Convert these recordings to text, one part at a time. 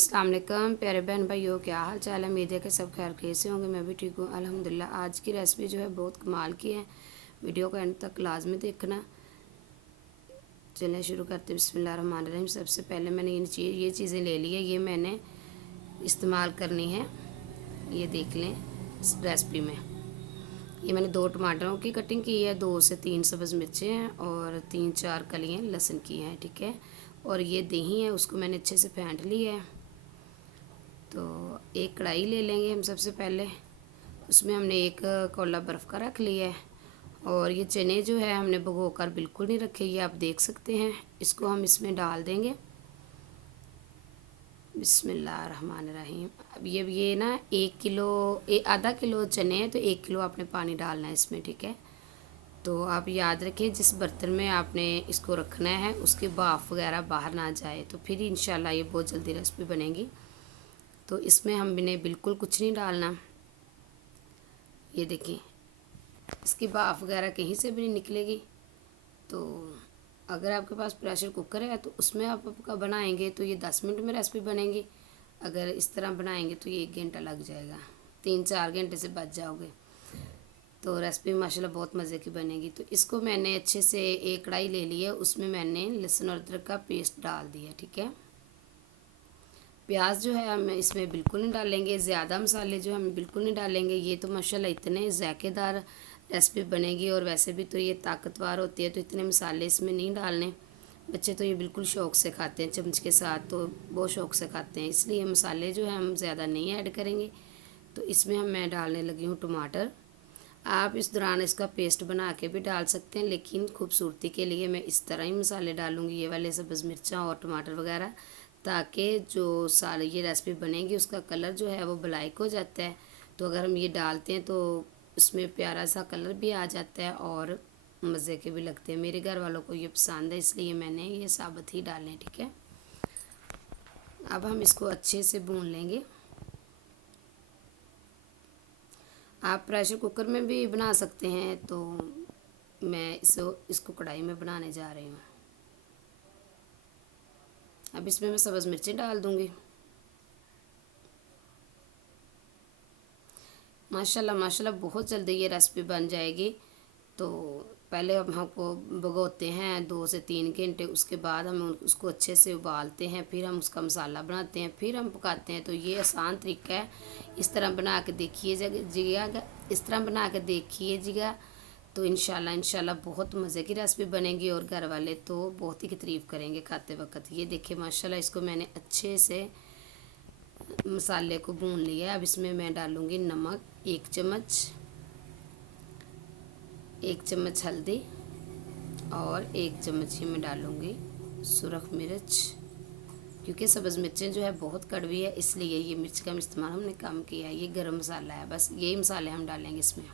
अस्सलाम वालेकुम प्यारे बहन भाइयों, क्या हाल चाल है। उम्मीद है कि सब खैर कैसे होंगे। मैं भी ठीक हूँ अल्हम्दुलिल्लाह। आज की रेसिपी जो है बहुत कमाल की है। वीडियो को एंड तक लाजमी देखना। चलें शुरू करते हैं। बिस्मिल्लाहिर्रहमानिर्रहीम। सबसे पहले मैंने ये चीज़ें ले ली है, ये मैंने इस्तेमाल करनी है। ये देख लें इस रेसिपी में। ये मैंने 2 टमाटरों की कटिंग की है, 2 से 3 सब्ज़ मिर्चें हैं और 3-4 कलियाँ लहसुन की हैं, ठीक है। और ये दही है, उसको मैंने अच्छे से फेंट लिया है। तो एक कढ़ाई ले लेंगे हम सबसे पहले। उसमें हमने एक कौला बर्फ़ का रख लिया है। और ये चने जो है हमने भिगो कर बिल्कुल नहीं रखे, ये आप देख सकते हैं। इसको हम इसमें डाल देंगे। बिस्मिल्लाहिर्रहमानिर्रहीम। अब ये ना 1 किलो आधा किलो चने हैं, तो 1 किलो आपने पानी डालना है इसमें, ठीक है। तो आप याद रखें जिस बर्तन में आपने इसको रखना है उसकी भाप वगैरह बाहर ना जाए, तो फिर इंशाल्लाह ये बहुत जल्दी रेसिपी बनेगी। तो इसमें हमने बिल्कुल कुछ नहीं डालना। ये देखें, इसकी भाप वगैरह कहीं से भी नहीं निकलेगी। तो अगर आपके पास प्रेशर कुकर है तो उसमें आप बनाएंगे तो ये 10 मिनट में रेसिपी बनेगी। अगर इस तरह बनाएंगे तो ये 1 घंटा लग जाएगा, 3-4 घंटे से बच जाओगे। तो रेसिपी माशाल्लाह बहुत मज़े की बनेगी। तो इसको मैंने अच्छे से एक कढ़ाई ले ली है, उसमें मैंने लहसुन और अदरक का पेस्ट डाल दिया, ठीक है। प्याज जो है हम इसमें बिल्कुल नहीं डालेंगे, ज़्यादा मसाले जो हम बिल्कुल नहीं डालेंगे। ये तो माशाल्लाह इतने ज़ायकेदार रेसिपी बनेगी, और वैसे भी तो ये ताकतवर होती है, तो इतने मसाले इसमें नहीं डालने। बच्चे तो ये बिल्कुल शौक़ से खाते हैं, चम्मच के साथ तो बहुत शौक़ से खाते हैं, इसलिए मसाले जो है हम ज़्यादा नहीं ऐड करेंगे। तो इसमें मैं डालने लगी हूँ टमाटर। आप इस दौरान इसका पेस्ट बना के भी डाल सकते हैं, लेकिन खूबसूरती के लिए मैं इस तरह ही मसाले डालूँगी, ये वाले सब्ज़ मिर्चा और टमाटर वगैरह, ताकि जो सारी ये रेसिपी बनेगी उसका कलर जो है वो ब्लैक हो जाता है। तो अगर हम ये डालते हैं तो इसमें प्यारा सा कलर भी आ जाता है और मज़े के भी लगते हैं। मेरे घर वालों को ये पसंद है, इसलिए मैंने ये साबुत ही डालें, ठीक है। अब हम इसको अच्छे से भून लेंगे। आप प्रेशर कुकर में भी बना सकते हैं, तो मैं इसको कढ़ाई में बनाने जा रही हूँ। अब इसमें मैं सब्ज़ मिर्ची डाल दूँगी। माशाल्लाह माशाल्लाह बहुत जल्दी ये रेसिपी बन जाएगी। तो पहले हम हमको भिगोते हैं 2 से 3 घंटे, उसके बाद हम उसको अच्छे से उबालते हैं, फिर हम उसका मसाला बनाते हैं, फिर हम पकाते हैं। तो ये आसान तरीका है, इस तरह बना के देखिएगा, इस तरह बना के देखिएगा। तो इंशाल्लाह इंशाल्लाह बहुत मज़े की रेसिपी बनेगी, और घर वाले तो बहुत ही तारीफ़ करेंगे खाते वक्त। ये देखिए माशाल्लाह इसको मैंने अच्छे से मसाले को भून लिया। अब इसमें मैं डालूँगी नमक 1 चम्मच, 1 चम्मच हल्दी, और 1 चम्मच ही मैं डालूँगी सुरख मिर्च। क्योंकि सब्ज़ मिर्चें जो है बहुत कड़वी है, इसलिए ये मिर्च का इस्तेमाल हमने कम किया है। ये गरम मसाला है, बस यही मसाले हम डालेंगे इसमें।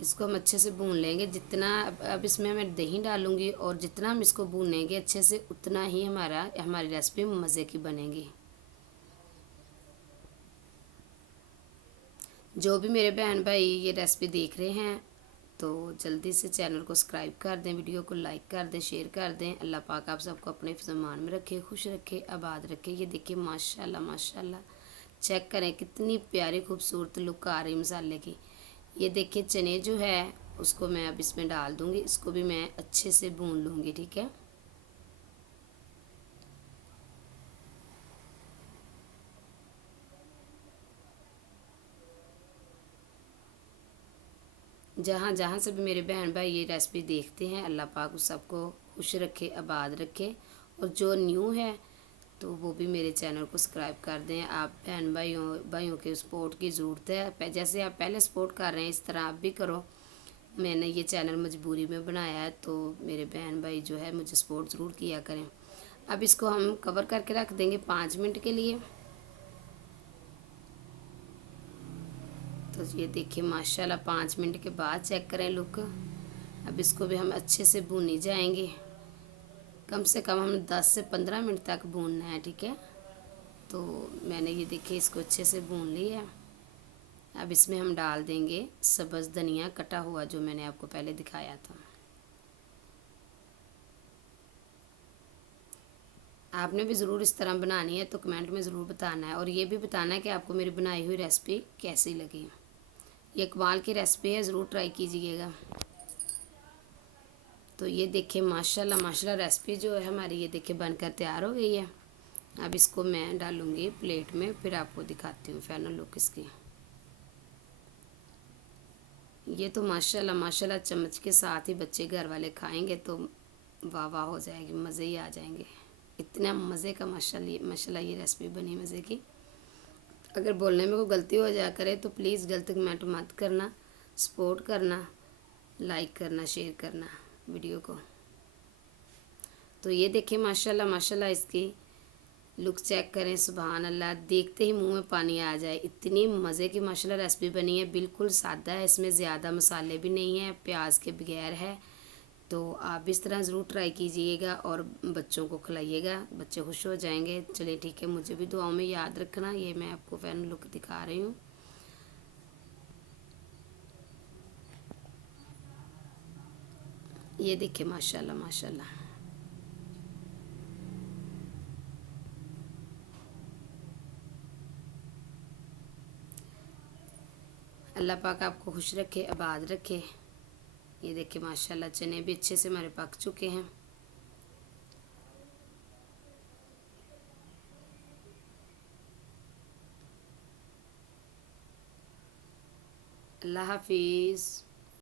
इसको हम अच्छे से भून लेंगे। जितना अब इसमें मैं दही डालूँगी, और जितना हम इसको भूनेंगे अच्छे से उतना ही हमारी रेसिपी मज़े की बनेगी। जो भी मेरे बहन भाई ये रेसिपी देख रहे हैं तो जल्दी से चैनल को सब्सक्राइब कर दें, वीडियो को लाइक कर दें, शेयर कर दें। अल्लाह पाक आप सबको अपने फ़रमान में रखे, खुश रखे, आबाद रखे। ये देखिए माशाल्लाह माशाल्लाह, चेक करें कितनी प्यारी खूबसूरत लुक आ रही मसाले की। ये देखिए चने जो है उसको मैं अब इसमें डाल दूँगी, इसको भी मैं अच्छे से भून लूँगी, ठीक है। जहाँ जहाँ से भी मेरे बहन भाई ये रेसिपी देखते हैं, अल्लाह पाक उस सबको खुश रखे, आबाद रखे। और जो न्यू है तो वो भी मेरे चैनल को सब्सक्राइब कर दें। आप बहन भाइयों के सपोर्ट की ज़रूरत है। जैसे आप पहले सपोर्ट कर रहे हैं इस तरह आप भी करो। मैंने ये चैनल मजबूरी में बनाया है, तो मेरे बहन भाई जो है मुझे सपोर्ट ज़रूर किया करें। अब इसको हम कवर करके रख देंगे 5 मिनट के लिए। तो ये देखिए माशाल्लाह 5 मिनट के बाद चेक करें लुक। अब इसको भी हम अच्छे से भूनी जाएंगे। कम से कम हम 10 से 15 मिनट तक भूनना है, ठीक है। तो मैंने ये देखिए इसको अच्छे से भून लिया है। अब इसमें हम डाल देंगे सब्ज़ धनिया कटा हुआ, जो मैंने आपको पहले दिखाया था। आपने भी ज़रूर इस तरह बनानी है, तो कमेंट में ज़रूर बताना है और ये भी बताना है कि आपको मेरी बनाई हुई रेसिपी कैसी लगी। ये कमाल की रेसिपी है, ज़रूर ट्राई कीजिएगा। तो ये देखिए माशाल्लाह माशाल्लाह रेसिपी जो है हमारी, ये देखिए बनकर तैयार हो गई है। अब इसको मैं डालूँगी प्लेट में, फिर आपको दिखाती हूँ फाइनल लुक इसकी। ये तो माशाल्लाह माशाल्लाह चम्मच के साथ ही बच्चे घर वाले खाएंगे तो वाह वाह हो जाएगी, मज़े ही आ जाएंगे। इतना मज़े का माशाल्लाह माशाल्लाह ये रेसिपी बनी मज़े की। अगर बोलने में कोई गलती हो जाया करे तो प्लीज़ गलत कमेंट मत करना, सपोर्ट करना, लाइक करना, शेयर करना वीडियो को। तो ये देखिए माशाल्लाह माशाल्लाह इसकी लुक चेक करें, सुभान अल्लाह, देखते ही मुंह में पानी आ जाए, इतनी मज़े की माशाल्लाह रेसिपी बनी है। बिल्कुल सादा है, इसमें ज़्यादा मसाले भी नहीं हैं, प्याज के बगैर है। तो आप इस तरह ज़रूर ट्राई कीजिएगा और बच्चों को खिलाइएगा, बच्चे खुश हो जाएंगे। चलिए ठीक है, मुझे भी दुआओं में याद रखना। ये मैं आपको फाइनल लुक दिखा रही हूँ। ये देखिए माशाल्लाह माशाल्लाह। अल्लाह पाक आपको खुश रखे, आबाद रखे। ये देखिए माशाल्लाह चने भी अच्छे से हमारे पक चुके हैं। अल्लाह हाफिज़।